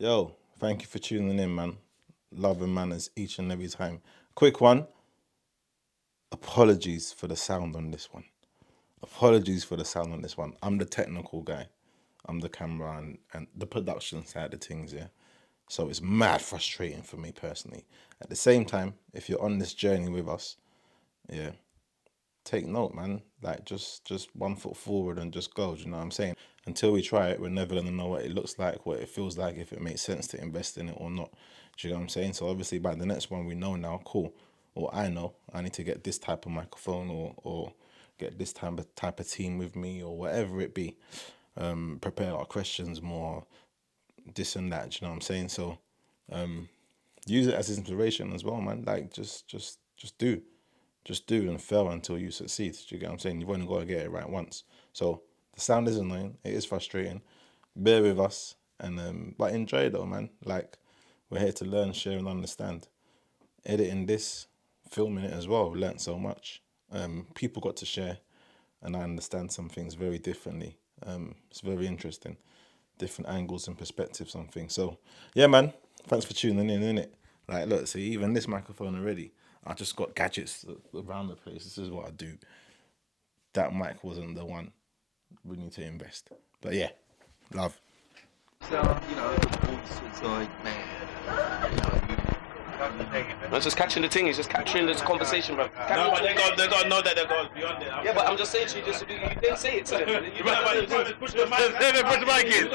Yo, thank you for tuning in, man. Love and manners each and every time. Quick one. Apologies for the sound on this one. I'm the technical guy. I'm the camera and the production side of things, yeah. So it's mad frustrating for me personally. At the same time, if you're on this journey with us, yeah, take note, man. Like just 1 foot forward and just go. Do you know what I'm saying? Until we try it, we're never gonna know what it looks like, what it feels like, if it makes sense to invest in it or not. Do you know what I'm saying? So obviously by the next one we know now, cool. Or I know I need to get this type of microphone or get this type of team with me or whatever it be. Prepare our questions more, this and that. Do you know what I'm saying? So use it as inspiration as well, man. Like just do. Just do and fail until you succeed. Do you get what I'm saying? You've only got to get it right once. So the sound is annoying. It is frustrating. Bear with us. And but enjoy it though, man. Like we're here to learn, share and understand. Editing this, filming it as well, learnt so much. People got to share and I understand some things very differently. It's very interesting. Different angles and perspectives on things. So yeah, man. Thanks for tuning in, innit? Like look, see even this microphone already. I just got gadgets around the place. This is what I do. That mic wasn't the one. We need to invest. But yeah, love. So, it's like, man, I'm just catching the thing. He's just capturing this conversation, bro. No, but they got to know that they're going beyond it. Yeah, but I'm just saying to you, you didn't say it to them. Push the mic in.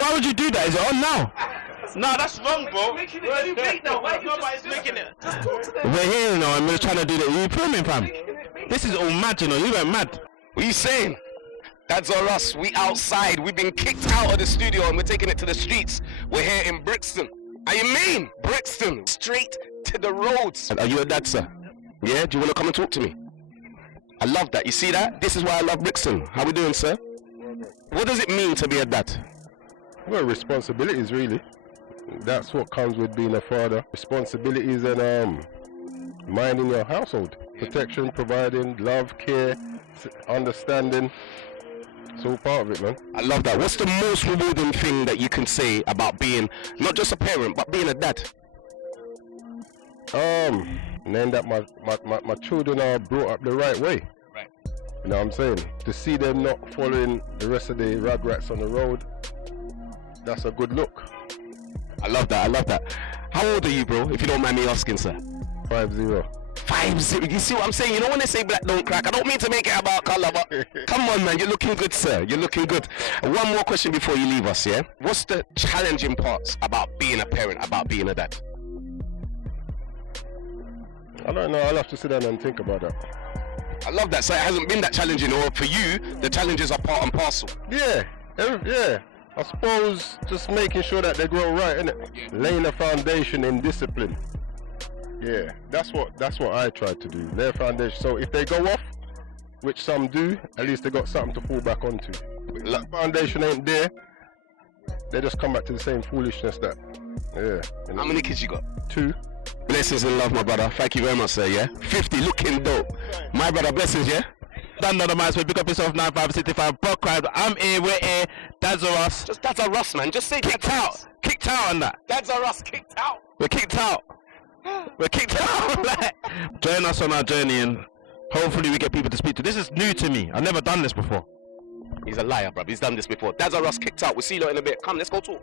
Why would you do that? Is it on now? No, that's wrong, bro. Making it too big now. Why you Nobody's making it. just talk to them? We're here now and we're trying to do the e-filming, fam. This is all mad, you know. You went mad. What are you saying? Dadsrus, we outside. We've been kicked out of the studio and we're taking it to the streets. We're here in Brixton. You mean Brixton? Straight to the roads. Are you a dad, sir? Yeah, do you want to come and talk to me? I love that. You see that? This is why I love Brixton. How we doing, sir? What does it mean to be a dad? Well, responsibilities, really. That's what comes with being a father. Responsibilities and minding your household. Protection, providing, love, care, understanding. It's all part of it, man. I love that. What's the most rewarding thing that you can say about being not just a parent, but being a dad? Knowing that my children are brought up the right way. Right. You know what I'm saying? To see them not following the rest of the rugrats on the road, that's a good look. I love that. How old are you, bro? If you don't mind me asking, sir. 5-0. 5-0. You see what I'm saying? You know when they say black don't crack, I don't mean to make it about color, but come on, man. You're looking good, sir. You're looking good. One more question before you leave us, yeah? What's the challenging parts about being a parent, about being a dad? I don't know. I'll have to sit down and think about that. I love that. So it hasn't been that challenging, or for you, the challenges are part and parcel. Yeah. I suppose just making sure that they grow right, innit? Yeah. Laying a foundation in discipline. Yeah, that's what I try to do. Lay a foundation. So if they go off, which some do, at least they got something to fall back onto. If that foundation ain't there, they just come back to the same foolishness that. Yeah. How many kids you got? 2. Blessings and love, my brother. Thank you very much, sir, yeah? 50, looking dope. My brother, blessings, yeah? Done another man, so pick up yourself 9565 Broadcast. I'm here, we're here. Dadsrus. Just Dadsrus, man. Just say Kicked out on that. Dadsrus kicked out. We're kicked out. Like, join us on our journey and hopefully we get people to speak to. This is new to me. I've never done this before. He's a liar, bruv. He's done this before. Dadsrus kicked out. We'll see you lot in a bit. Come, let's go talk.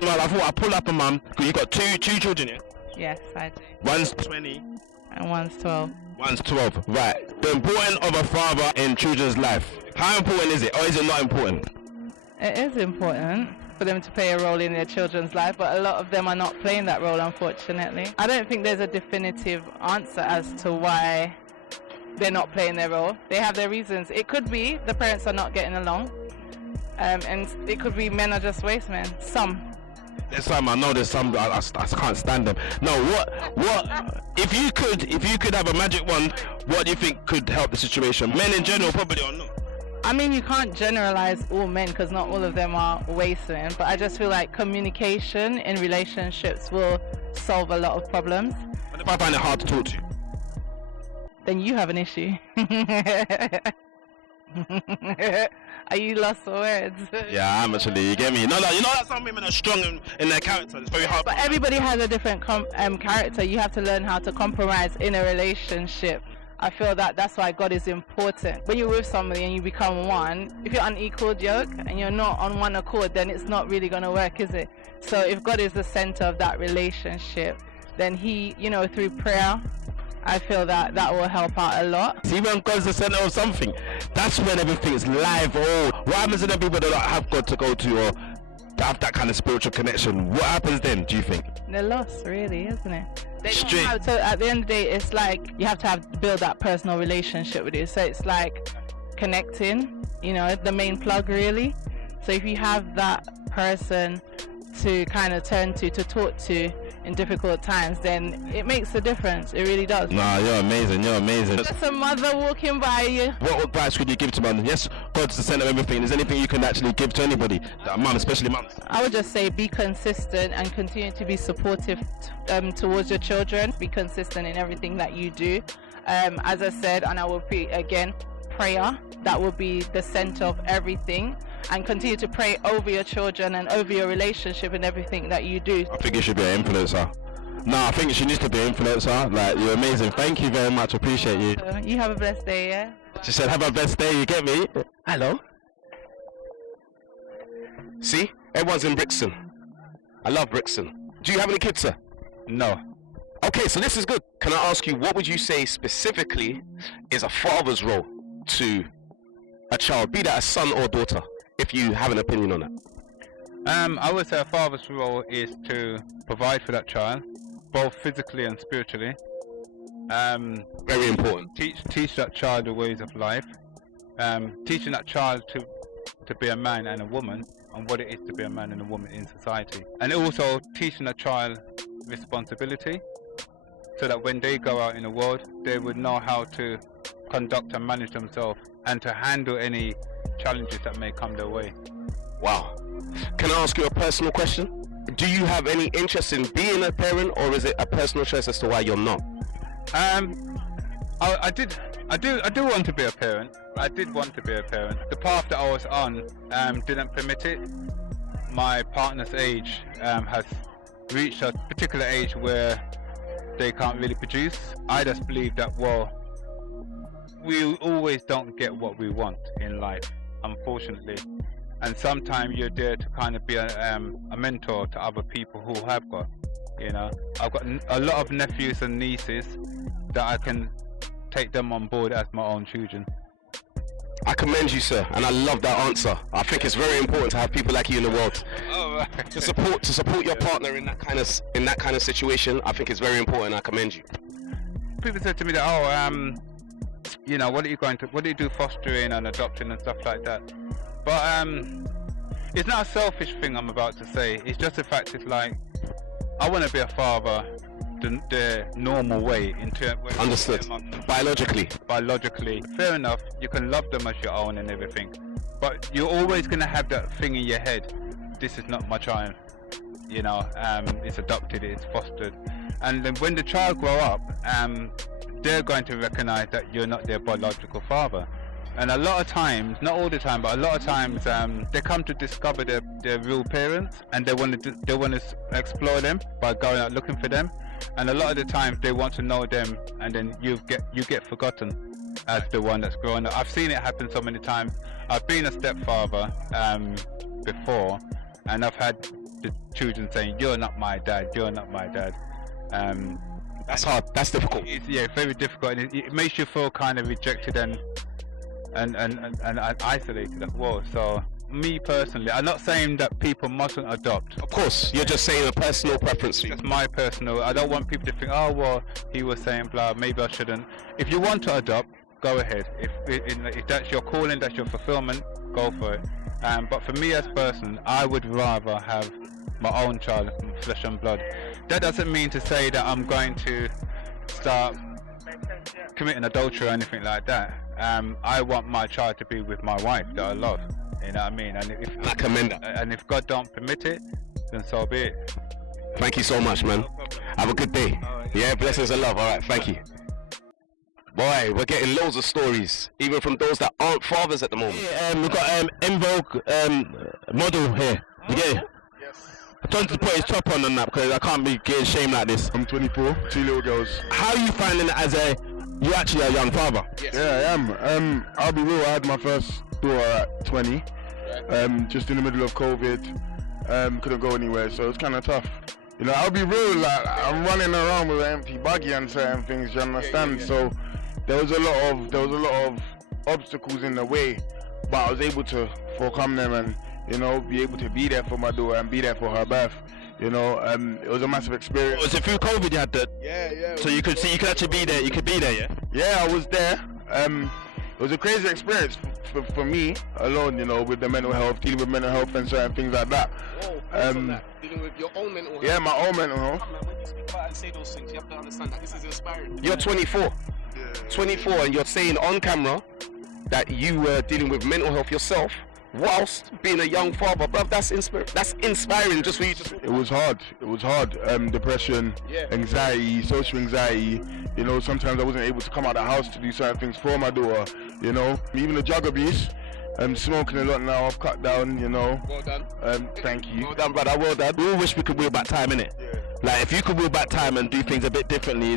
Well, I thought I'd pull up a mum, because you got two children, yeah? Yes, I do. One's 20, And one's 12. one's 12. Right. The importance of a father in children's life. How important is it, or is it not important? It is important for them to play a role in their children's life, but a lot of them are not playing that role, unfortunately. I don't think there's a definitive answer as to why they're not playing their role. They have their reasons. It could be the parents are not getting along, and it could be men are just waste men. Some. There's some, I know there's some, I can't stand them. No, what, if you could have a magic wand, what do you think could help the situation? Men in general, probably, or not? I mean, you can't generalize all men because not all of them are waste men, but I just feel like communication in relationships will solve a lot of problems. But if I find it hard to talk to you? Then you have an issue. Are you lost for words? Yeah, I'm actually. You get me? No, you know that some women are strong in their character. It's very hard. But everybody has a different character. You have to learn how to compromise in a relationship. I feel that that's why God is important. When you're with somebody and you become one, if you're unequal yoke and you're not on one accord, then it's not really going to work, is it? So if God is the center of that relationship, then he, you know, through prayer, I feel that that will help out a lot. See, when God's the center of something, that's when everything's live. Oh, what happens to the people that don't have God to go to or to have that kind of spiritual connection? What happens then, do you think? They're lost, really, isn't it? They don't Straight. have to, at the end of the day, it's like you have to build that personal relationship with it. So it's like connecting, you know, the main plug, really. So if you have that person to kind of turn to talk to in difficult times, then it makes a difference. It really does. Nah, you're amazing. You're amazing. Just a mother walking by you. What advice would you give to mum? Yes, God's the center of everything. Is there anything you can actually give to anybody? Mum, especially mums. I would just say be consistent and continue to be supportive towards your children. Be consistent in everything that you do. As I said, and I will repeat again, prayer, that will be the center of everything. And continue to pray over your children and over your relationship and everything that you do. I think you should be an influencer. No, I think she needs to be an influencer. Like, you're amazing. Thank you very much. Appreciate you. You have a blessed day, yeah? She said, have a blessed day. You get me? Hello? See? Everyone's in Brixton. I love Brixton. Do you have any kids, sir? No. Okay, so this is good. Can I ask you, what would you say specifically is a father's role to a child, be that a son or daughter, if you have an opinion on that? I would say a father's role is to provide for that child, both physically and spiritually. Very important. Teach that child the ways of life. Teaching that child to be a man and a woman, and what it is to be a man and a woman in society. And also teaching a child responsibility, so that when they go out in the world, they would know how to conduct and manage themselves and to handle any challenges that may come their way. Wow. Can I ask you a personal question? Do you have any interest in being a parent, or is it a personal choice as to why you're not? I do want to be a parent. I did want to be a parent. The path that I was on didn't permit it. My partner's age has reached a particular age where they can't really produce. I just believe that, well, we always don't get what we want in life, unfortunately. And sometimes you're there to kind of be a mentor to other people who have got, you know. I've got a lot of nephews and nieces that I can take them on board as my own children. I commend you, sir, and I love that answer. I think it's very important to have people like you in the world. Oh, to support your partner in that kind of situation. I think it's very important. I commend you. People said to me that, you know, what do you do fostering and adoption and stuff like that? But it's not a selfish thing I'm about to say. It's just the fact it's like, I want to be a father the normal way. Understood. Biologically. Fair enough, you can love them as your own and everything. But you're always going to have that thing in your head, this is not my child. You know, it's adopted, it's fostered. And then when the child grow up, they're going to recognize that you're not their biological father. And a lot of times, not all the time, but a lot of times, they come to discover their real parents, and they want to explore them by going out looking for them. And a lot of the times, they want to know them, and then you get forgotten as the one that's growing up. I've seen it happen so many times. I've been a stepfather before, and I've had the children saying, "You're not my dad. You're not my dad." That's hard. That's difficult. It's very difficult, and it makes you feel kind of rejected and isolated as well. So me personally, I'm not saying that people mustn't adopt. Of course, you're just saying a personal preference. It's my personal. I don't want people to think, oh well, he was saying blah, maybe I shouldn't. If you want to adopt, go ahead. If that's your calling, that's your fulfillment, go for it. But for me as a person, I would rather have my own child, flesh and blood. That doesn't mean to say that I'm going to start committing adultery or anything like that. I want my child to be with my wife that I love. You know what I mean? And I commend that. And if God don't permit it, then so be it. Thank you so much, man. Have a good day. Yeah, blessings and love. All right, thank you. Boy, we're getting loads of stories, even from those that aren't fathers at the moment. We've got Invoke model here. You get it? I told him to put his top on and that because I can't be getting shamed like this. I'm 24, 2 little girls. How are you finding it as you actually a young father? Yes. Yeah, I am. I'll be real, I had my first daughter at 20, just in the middle of COVID, couldn't go anywhere, so it's kind of tough. You know, I'll be real, like, I'm running around with an empty buggy and certain things, you understand? So there was a lot of obstacles in the way, but I was able to overcome them and, you know, be able to be there for my daughter and be there for her birth. You know, it was a massive experience. Was it through COVID you had that? Yeah. So you could actually be there. You could be there, yeah. Yeah, I was there. It was a crazy experience for me alone. You know, with the mental health, dealing with mental health and certain things like that. Dealing with your own mental health. Yeah, my own mental health. When you speak about and say those things, you have to understand that this is inspiring. You're 24. 24, and you're saying on camera that you were dealing with mental health yourself whilst being a young father, bruv. That's inspiring just for you to... It was hard. Depression, anxiety, social anxiety. You know, sometimes I wasn't able to come out of the house to do certain things for my daughter. You know, even the drug abuse. I'm smoking a lot now. I've cut down. You know. Well done. Thank you. Well done, brother. Well done. We all wish we could wheel back time, innit? Yeah. Like, if you could wheel back time and do things a bit differently,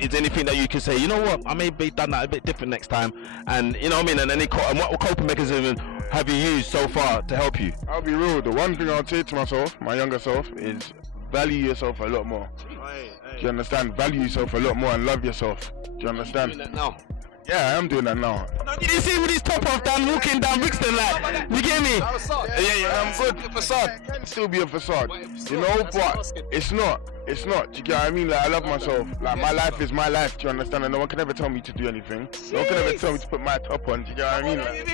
is there anything that you could say, you know what, I may be done that a bit different next time, and you know what I mean, and what coping mechanism have you used so far to help you? I'll be real, the one thing I'll say to myself, my younger self, is value yourself a lot more. Do you understand? Value yourself a lot more and love yourself. Do you understand? Doing that now. Yeah, I am doing that now. Did you see with his top off down walking down Brixton, like, you get me? Yeah, I'm good. Facade. It can still be a facade, you know, but it's not. Do you get what I mean? Like, I love myself. Like, my life is my life, do you understand? And no one can ever tell me to do anything. No one can ever tell me to put my top on, do you get what I mean? Like,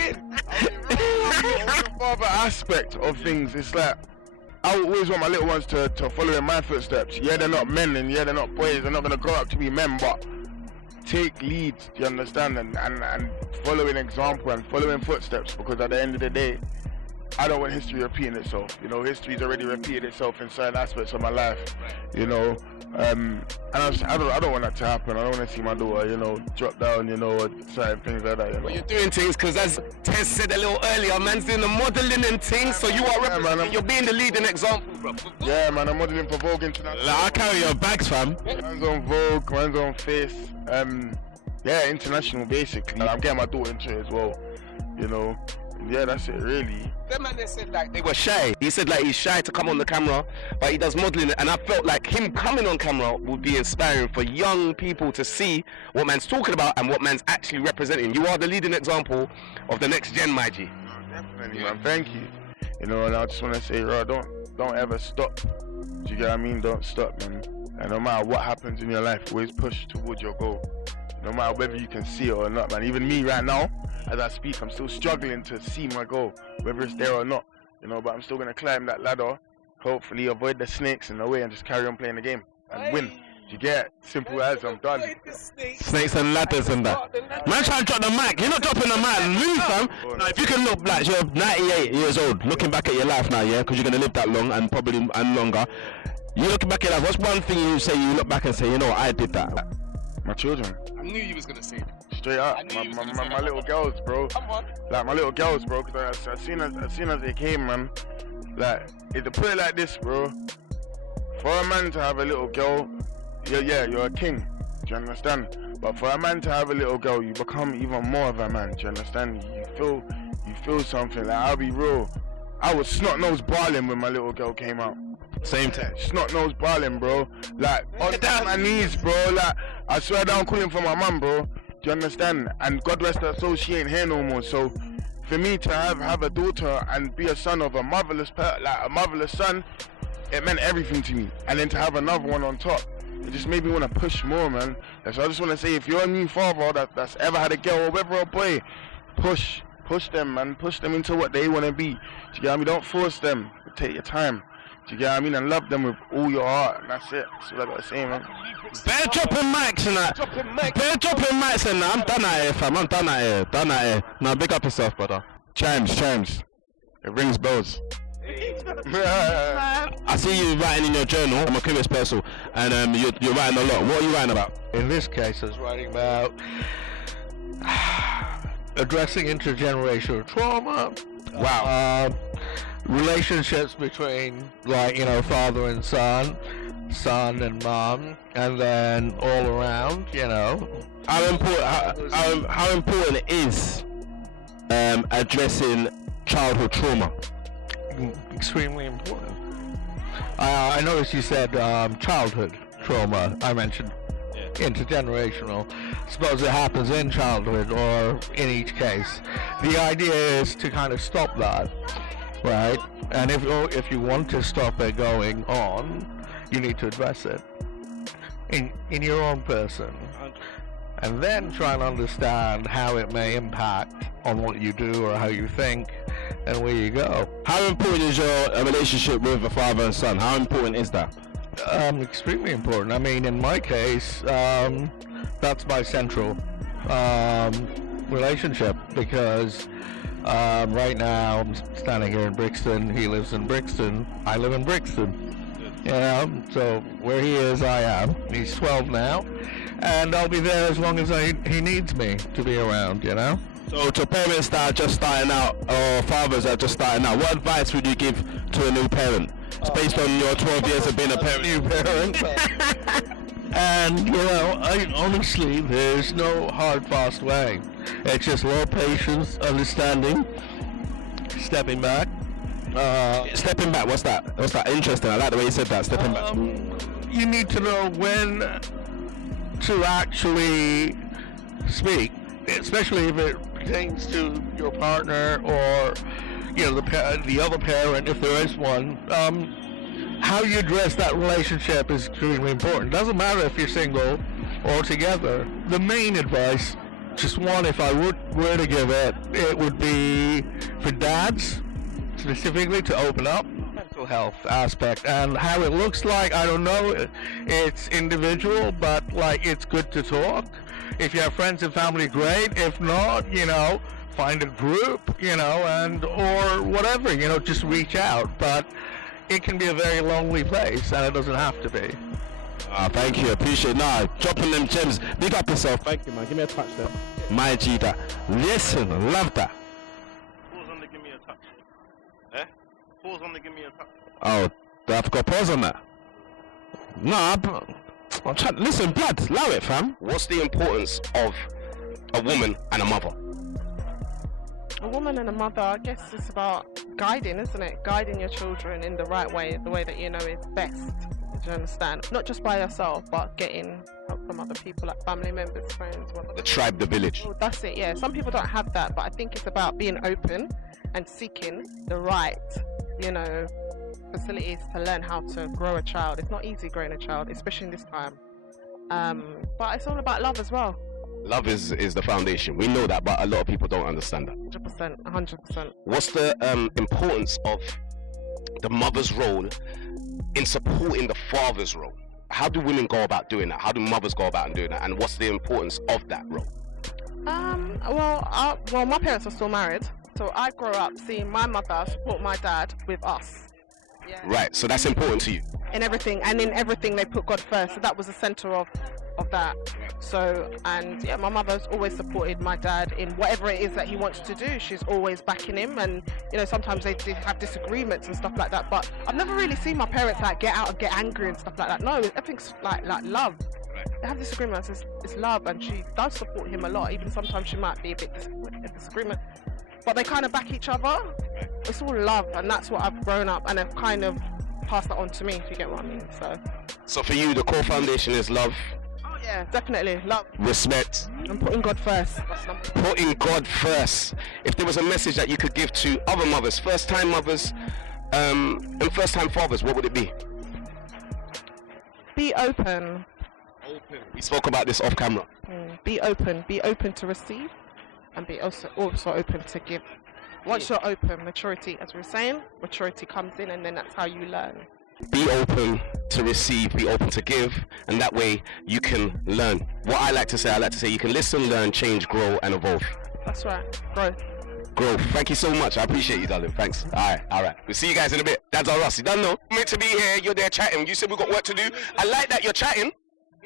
the father aspect of things, it's like, I always want my little ones to follow in my footsteps. Yeah, they're not men and yeah, they're not boys. They're not going to grow up to be men, but take lead, do you understand? And follow an example and follow in footsteps, because at the end of the day, I don't want history repeating itself. You know, history's already repeated itself in certain aspects of my life, you know. And I don't want that to happen. I don't want to see my daughter, you know, drop down, you know, or certain things like that, you know. Well, you're doing things because, as Tess said a little earlier, man's doing the modelling and things, so you are representing, you're being the leading example, bro. Yeah, man, I'm modelling for Vogue International. Like, I carry your bags, fam. Man's on Vogue, man's on Face. Yeah, international, basically. I'm getting my daughter into it as well, you know. Yeah, that's it, really. That man, they said like they were shy. He said like he's shy to come on the camera, but he does modelling, and I felt like him coming on camera would be inspiring for young people to see what man's talking about and what man's actually representing. You are the leading example of the next gen, my G. Definitely, man. Thank you. You know, and I just want to say, don't ever stop. Do you get what I mean? Don't stop, man. And no matter what happens in your life, always push towards your goal. No matter whether you can see it or not, man. Even me right now, as I speak, I'm still struggling to see my goal, whether it's there or not, you know, but I'm still going to climb that ladder, hopefully avoid the snakes in the way and just carry on playing the game and win. You get it? Simple as I'm done. Snakes and ladders and that. Man trying to drop the mic. You're not dropping the mic. Move, fam. Now, if you can look like you're 98 years old, looking back at your life now, yeah, because you're going to live that long and probably and longer. You looking back at life, what's one thing you say you look back and say, you know what, I did that? My children. I knew you was going to say that. Straight up, my little girls, bro. Like my little girls, bro. Because as soon as they came, man, like, to put it like this, bro. For a man to have a little girl, you're a king. Do you understand? But for a man to have a little girl, you become even more of a man. Do you understand? You feel something. Like, I'll be real. I was snot-nosed bawling when my little girl came out. Same time. Snot-nosed bawling, bro. Like, on my knees, bro. Like, I swear down calling for my mum, bro. Do you understand? And God rest her soul, she ain't here no more. So for me to have a daughter and be a son of a motherless son, it meant everything to me. And then to have another one on top, it just made me want to push more, man. So I just want to say, if you're a new father that's ever had a girl or whether a boy, push them, man. Push them into what they want to be. Do you get what I mean? Don't force them. Take your time. Do you get what I mean? And love them with all your heart. And that's it. That's what I got to say, man. Better dropping mics and that. Better dropping mics and that. I'm done out here, fam. I'm done out here. Now big up yourself, brother. Chimes. It rings bells. I see you writing in your journal. I'm a curious person, and you're writing a lot. What are you writing about? In this case, I was writing about addressing intergenerational trauma. Wow. Relationships between, father and son and mom, and then all around, How important it is addressing childhood trauma? Extremely important. I noticed you said childhood trauma. I mentioned intergenerational. Suppose it happens in childhood or in each case. The idea is to kind of stop that, right? And if you want to stop it going on, you need to address it in your own person, and then try and understand how it may impact on what you do or how you think and where you go. How important is your relationship with a father and son? How important is that? Extremely important. I mean, in my case, that's my central relationship, because right now I'm standing here in Brixton. He lives in Brixton. I live in Brixton. So where he is, I am. He's 12 now, and I'll be there as long as he needs me to be around. So to parents that are just starting out, or fathers that are just starting out, what advice would you give to a new parent? It's based on your 12 years of being a parent. New parent. And honestly, there's no hard, fast way. It's just low patience, understanding, stepping back. Stepping back, what's that? Interesting. I like the way you said that, stepping back. You need to know when to actually speak, especially if it pertains to your partner or the other parent, if there is one. How you address that relationship is extremely important. Doesn't matter if you're single or together. The main advice, just one, if I were to give it would be for dads specifically to open up. Mental health aspect and how it looks like, I don't know, it's individual, but it's good to talk. If you have friends and family, great. If not, find a group, and or whatever, just reach out. But it can be a very lonely place, and it doesn't have to be. Thank you, appreciate it. Nah, dropping them gems. Big up yourself. Thank you, man. Give me a touch there. My G, that. Listen, love that. Pause on the give me a touch. Pause on the give me a touch. Oh, do I have to go pause on that? Nah, I'm trying. Listen, blood, allow it, fam. What's the importance of a woman and a mother? A woman and a mother, I guess it's about guiding, isn't it? Guiding your children in the right way, the way that you know is best. Do you understand? Not just by yourself, but getting help from other people, like family members, friends. Whatever. The tribe, the village. Well, that's it, yeah. Some people don't have that, but I think it's about being open and seeking the right, facilities to learn how to grow a child. It's not easy growing a child, especially in this time. But it's all about love as well. Love is the foundation. We know that, but a lot of people don't understand that. 100%. What's the importance of the mother's role in supporting the father's role? How do women go about doing that? How do mothers go about doing that? And what's the importance of that role? Well, my parents are still married, so I grew up seeing my mother support my dad with us. Yeah. Right, so that's important to you. In everything they put God first. So that was the center of that. So, and yeah, my mother's always supported my dad in whatever it is that he wants to do. She's always backing him, and sometimes they have disagreements and stuff like that. But I've never really seen my parents get out and get angry and stuff like that. No, everything's like love. They have disagreements. It's love, and she does support him a lot. Even sometimes she might be a bit disagreement, but they kind of back each other. It's all love, and that's what I've grown up, and I've kind of passed that on to me, if you get what I mean. So for you, the core foundation is love. Yeah, definitely. Love. Respect. And putting God first. Putting God first. If there was a message that you could give to other mothers, first-time mothers, and first-time fathers, what would it be? Be open. We spoke about this off camera. Be open. Be open to receive, and be also open to give. Once you're open, maturity, as we were saying, maturity comes in, and then that's how you learn. Be open to receive, be open to give, and that way you can learn. What I like to say you can listen, learn, change, grow, and evolve. That's right, growth. growth. Thank you so much. I appreciate you, darling. Thanks. All right. We'll see you guys in a bit. That's our Russ. You don't know. Meant to be here. You're there chatting. You said we've got work to do. I like that you're chatting.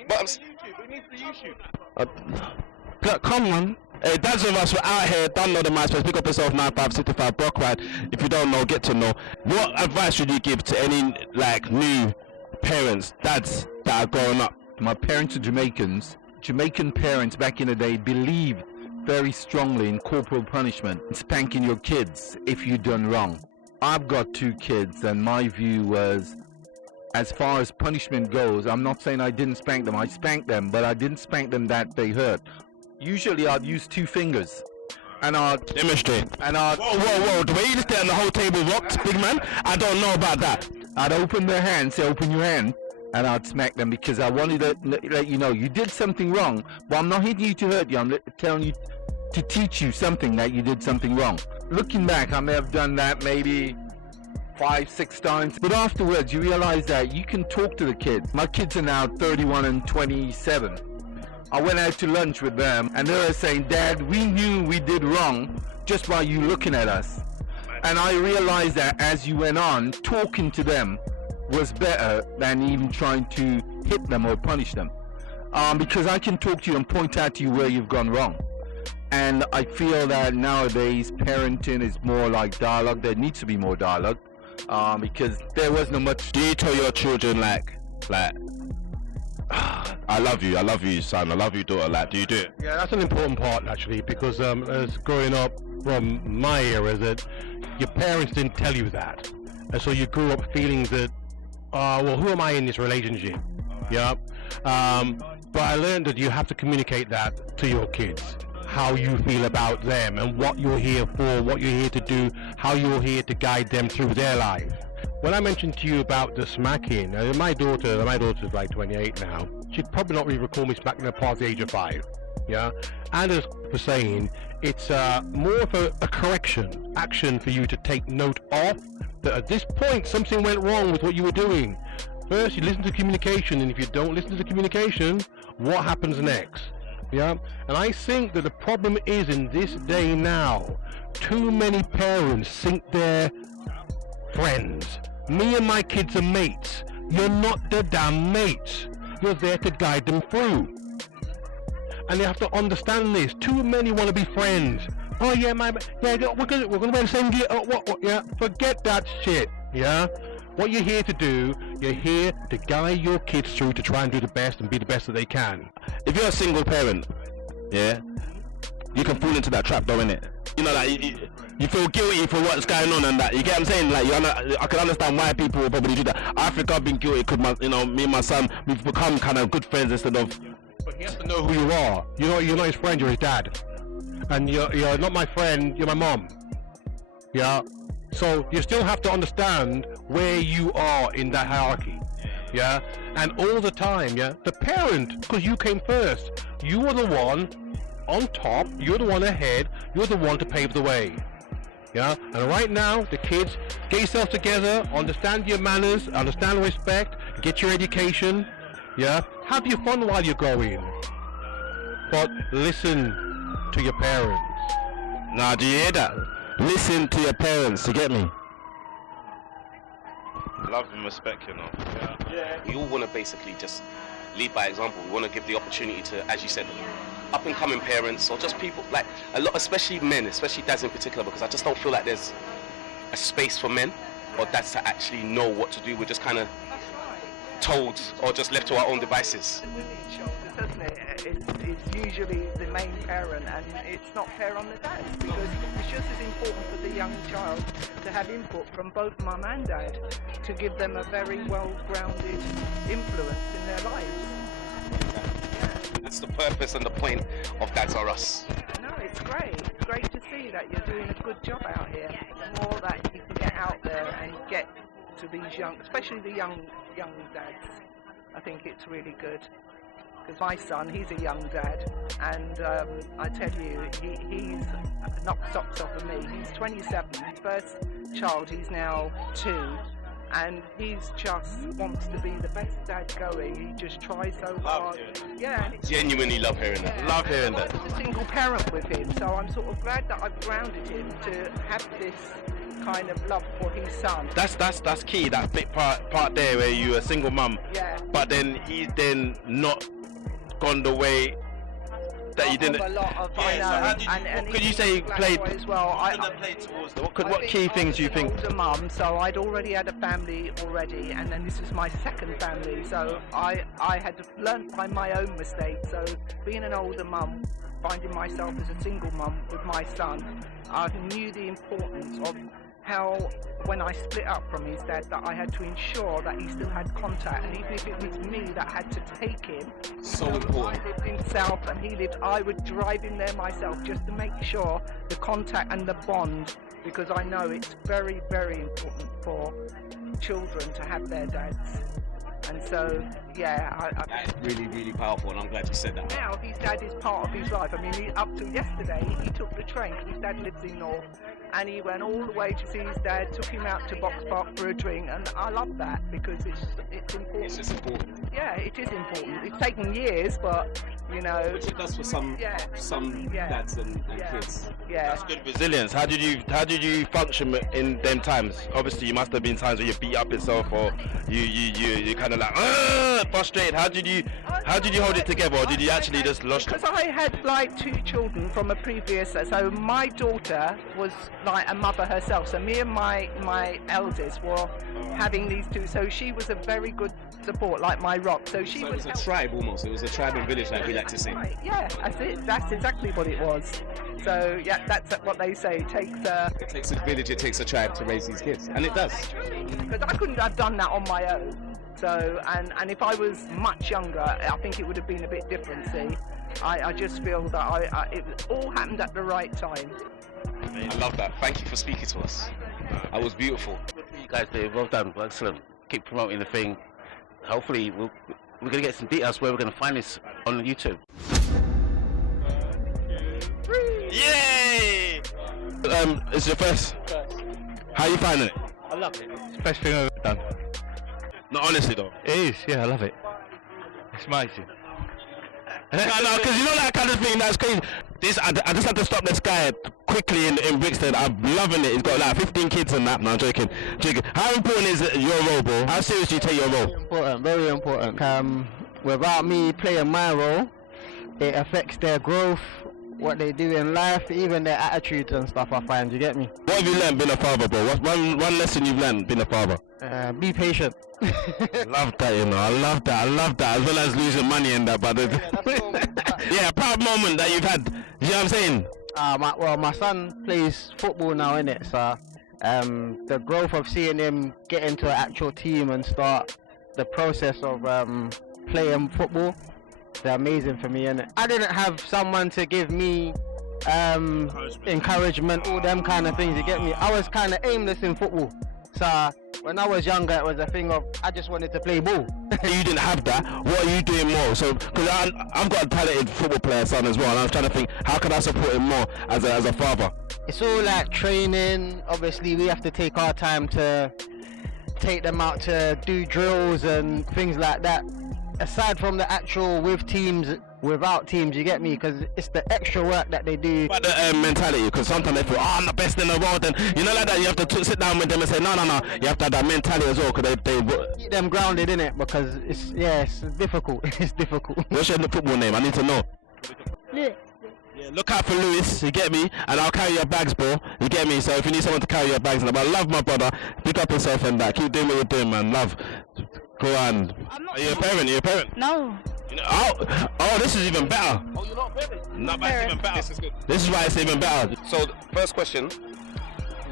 But Come on. Hey, dadsrus, we're out here. Don't know the MySpace. Pick up yourself, 9565 Brock Ride. If you don't know, get to know. What advice would you give to any like new parents, dads that are growing up? My parents are Jamaicans. Jamaican parents back in the day believed very strongly in corporal punishment, spanking your kids if you've done wrong. I've got 2 kids, and my view was, as far as punishment goes, I'm not saying I didn't spank them. I spanked them, but I didn't spank them that they hurt. Usually I'd use 2 fingers, and I'd demonstrate. And I'd whoa, the way you just get on the whole table rocked, big man. I don't know about that. I'd open their hand, say open your hand, and I'd smack them because I wanted to let you know you did something wrong. But I'm not hitting you to hurt you. I'm telling you to teach you something that you did something wrong. Looking back, I may have done that maybe 5-6 times, but afterwards you realize that you can talk to the kids. My kids are now 31 and 27. I went out to lunch with them and they were saying, Dad, we knew we did wrong just by you looking at us. And I realized that as you went on, talking to them was better than even trying to hit them or punish them. Because I can talk to you and point out to you where you've gone wrong. And I feel that nowadays parenting is more like dialogue. There needs to be more dialogue. Because there was no much. Do you tell your children like I love you son, I love you daughter, like do you do it? Yeah, that's an important part actually, because as growing up from my era, that your parents didn't tell you that, and so you grew up feeling that well, who am I in this relationship? Yeah. But I learned that you have to communicate that to your kids, how you feel about them and what you're here for, what you're here to do, how you're here to guide them through their life. When I mentioned to you about the smacking, my daughter's like 28 now. She'd probably not really recall me smacking her past the age of 5. Yeah, and as for saying, it's more of a correction action for you to take note of. That at this point something went wrong with what you were doing. First, you listen to communication, and if you don't listen to communication, what happens next? Yeah, and I think that the problem is in this day now, too many parents think they're friends. Me and my kids are mates. You're not the damn mates. You're there to guide them through. And they have to understand this. Too many want to be friends. Oh yeah, we're gonna wear the same gear. Yeah, forget that shit. Yeah, what you're here to do, you're here to guide your kids through to try and do the best and be the best that they can. If you're a single parent, yeah, you can fall into that trap though, innit? You know, like you feel guilty for what's going on and that. You get what I'm saying? Like, I can understand why people will probably do that. I think I've been guilty because me and my son, we've become kind of good friends instead of. But he has to know who you are. You're not his friend. You're his dad. And you're not my friend. You're my mom. Yeah. So you still have to understand where you are in that hierarchy. Yeah. And all the time, yeah, the parent, because you came first. You are the one on top. You're the one ahead. You're the one to pave the way. Yeah. And right now, the kids, get yourself together, understand your manners, understand respect, get your education. Yeah. Have your fun while you're growing. But listen to your parents. Nah, do you hear that? Listen to your parents, you get me? Love and respect, you know. Yeah. We all want to basically just lead by example. We want to give the opportunity to, as you said, up and coming parents or just people, like a lot, especially men, especially dads in particular, because I just don't feel like there's a space for men or dads to actually know what to do. We're just kind of told or just left to our own devices. Doesn't it? It's usually the main parent, and it's not fair on the dad, because it's just as important for the young child to have input from both mum and dad to give them a very well-grounded influence in their lives. That's the purpose and the point of Dads-R-Us. No, it's great. It's great to see that you're doing a good job out here. The more that you can get out there and get to these young, especially the young dads, I think it's really good. Because my son, he's a young dad, and I tell you, he's knocked socks off of me. He's 27, his first child, he's now 2, and he's just wants to be the best dad going. He just tries so hard. Yeah. Genuinely love hearing that. Love hearing that. I was a single parent with him, so I'm sort of glad that I've grounded him to have this kind of love for his son. That's key. That big part there where you're a single mum. Yeah. But then he's then not gone the way that you didn't. A lot of, yeah, I know. So how did you, and what could you say played? As well. What key things do you think? I was an older mum, so I'd already had a family already, and then this is my second family. So I had learned by my own mistakes. So being an older mum, finding myself as a single mum with my son, I knew the importance of how, when I split up from his dad, that I had to ensure that he still had contact, and even if it was me that had to take him. So important. I lived in South and he lived, I would drive him there myself just to make sure the contact and the bond, because I know it's very, very important for children to have their dads. And so, yeah, That's really, really powerful, and I'm glad you said that. now his dad is part of his life. I mean, up to yesterday, he took the train, because his dad lives in North, and he went all the way to see his dad, took him out to Box Park for a drink, and I love that, because it's important. It's just important. Yeah, it is important. It's taken years, but, you know... Which it does for some dads and kids. Yeah. That's good resilience. How did you function in them times? Obviously, you must have been times where you beat up yourself, or you kind of like frustrated. How did you hold it together, or did you actually just lost? Because I had like 2 children from a previous, so my daughter was like a mother herself. So me and my eldest were having these 2. So she was a very good support, like my rock. So she It was a tribe almost. It was a tribe and village, like we like to say. Right, yeah, that's it. That's exactly what it was. So yeah, that's what they say. It takes a village, it takes a tribe to raise these kids, and it does. Because I couldn't have done that on my own. So and if I was much younger, I think it would have been a bit different. See, I just feel that it all happened at the right time. I love that. Thank you for speaking to us. That was beautiful. You guys did well done. Excellent. Keep promoting the thing. Hopefully we're gonna get some details where we're gonna find this on YouTube. Yay! It's your first. How you finding it? I love it. It's the best thing I've ever done. No, honestly though. It is, yeah, I love it. It's amazing. No, because you know that kind of thing, that's crazy. I just had to stop this guy quickly in Brixton. I'm loving it. He's got like 15 kids and that. No, I'm joking. How important is your role, bro? How serious do you take your role? Important, very important. Without me playing my role, it affects their growth, what they do in life, even their attitudes and stuff, I find. You get me? What have you learned being a father, bro? What's one lesson you've learned being a father? Be patient. Love that, you know. I love that. As well as losing money and that, but yeah, a proud moment that you've had. You know what I'm saying? My son plays football now, innit? So the growth of seeing him get into an actual team and start the process of playing football, they're amazing for me, innit? I didn't have someone to give me encouragement, all them kind of things, you get me? I was kind of aimless in football. So when I was younger, it was a thing of I just wanted to play ball. You didn't have that. What are you doing more? So, because I've got a talented football player son as well, and I was trying to think, how can I support him more as a father? It's all like training. Obviously, we have to take our time to take them out to do drills and things like that. Aside from the actual with teams, without teams, you get me? Because it's the extra work that they do. But the mentality, because sometimes they feel, I'm the best in the world, and you know like that, you have to sit down with them and say, no, you have to have that mentality as well, because they keep them grounded, in it, because it's difficult. It's difficult. What's your football name? I need to know. Yeah, look out for Lewis, you get me? And I'll carry your bags, bro. You get me? So if you need someone to carry your bags, and I love my brother, pick up yourself and that. Keep doing what you're doing, man. Love. Go on. Are you a parent? Are you a parent? No. You know, oh, this is even better. Oh, you're not a parent? No, but it's even better. This is good. This is why it's even better. So, first question.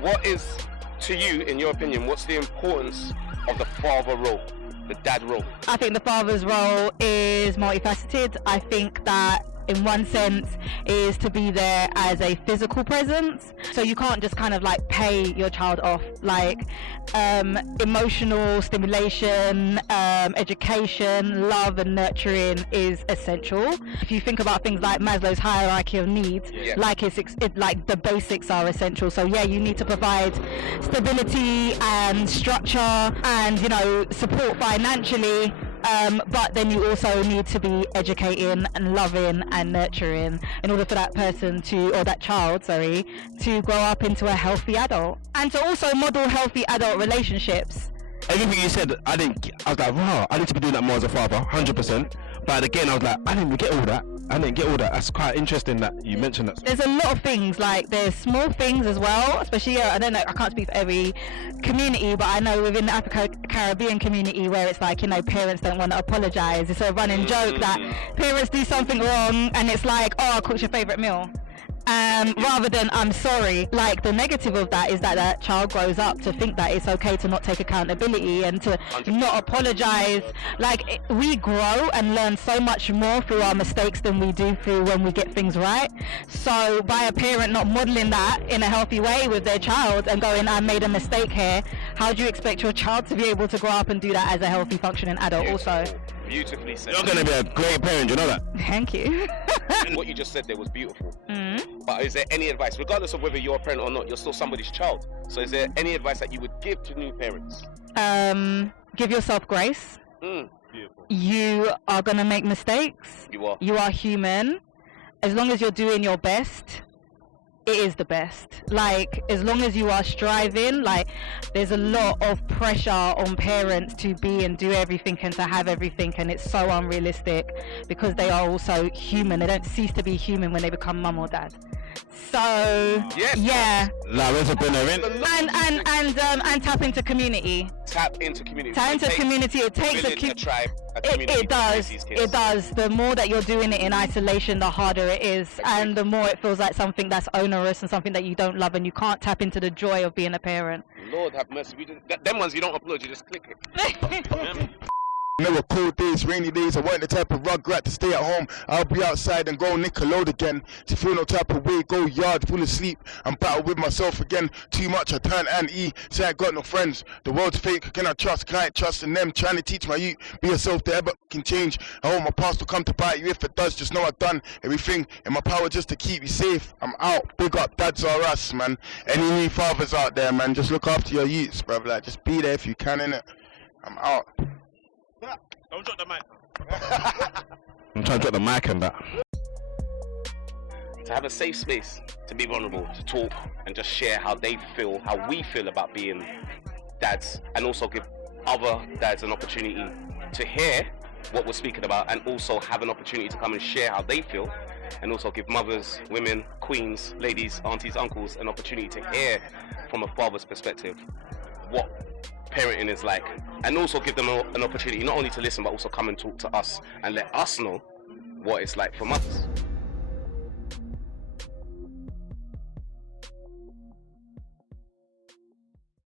What is, to you, in your opinion, what's the importance of the father role, the dad role? I think the father's role is multifaceted. I think that in one sense is to be there as a physical presence. So you can't just kind of like pay your child off. Like emotional stimulation, education, love and nurturing is essential. If you think about things like Maslow's hierarchy of needs, like like the basics are essential. So yeah, you need to provide stability and structure and, you know, support financially. But then you also need to be educating and loving and nurturing in order for that person or that child, to grow up into a healthy adult, and to also model healthy adult relationships. Everything you said, I was like, wow, I need to be doing that more as a father, 100%. But again, I was like, I didn't get all that. That's quite interesting that you mentioned that. There's a lot of things, like there's small things as well, especially, I don't know, I can't speak for every community, but I know within the Afro-Caribbean community where it's like, you know, parents don't want to apologize. It's a running joke that parents do something wrong and it's like, oh, I cooked your favorite meal. Rather than I'm sorry. Like the negative of that is that that child grows up to think that it's okay to not take accountability and to not apologize. Like we grow and learn so much more through our mistakes than we do through when we get things right. So by a parent not modeling that in a healthy way with their child and going, I made a mistake here, how do you expect your child to be able to grow up and do that as a healthy functioning adult also? Beautifully said. You're going to be a great parent, you know that? Thank you. And what you just said there was beautiful. But is there any advice, regardless of whether you're a parent or not, you're still somebody's child. So is there any advice that you would give to new parents? Give yourself grace. Beautiful. You are going to make mistakes. You are human. As long as you're doing your best, it is the best. Like as long as you are striving, like there's a lot of pressure on parents to be and do everything and to have everything, and it's so unrealistic because they are also human. They don't cease to be human when they become mum or dad. So yeah, and tap into community. Tap into community. It takes a tribe. It does. The more that you're doing it in isolation, the harder it is, and the more it feels like something that's onerous and something that you don't love, and you can't tap into the joy of being a parent. Lord have mercy. Them ones you don't upload, you just click it. There were cold days, rainy days. I weren't the type of rugrat to stay at home. I'll be outside and go Nickelodeon again. To feel no type of way, go yard, full of sleep and battle with myself again. Too much, I turn and say I got no friends. The world's fake, can I trust? Can't trust in them. Trying to teach my youth, be yourself, they ever can change. I hope my past will come to bite you. If it does, just know I've done everything in my power just to keep you safe. I'm out. Big up, dadsrus, man. Any new fathers out there, man, just look after your youths, bruv. Like, just be there if you can, innit? I'm out. Don't drop the mic. I'm trying to drop the mic and that. To have a safe space, to be vulnerable, to talk and just share how they feel, how we feel about being dads, and also give other dads an opportunity to hear what we're speaking about and also have an opportunity to come and share how they feel, and also give mothers, women, queens, ladies, aunties, uncles an opportunity to hear from a father's perspective what parenting is like, and also give them an opportunity not only to listen but also come and talk to us and let us know what it's like for mothers.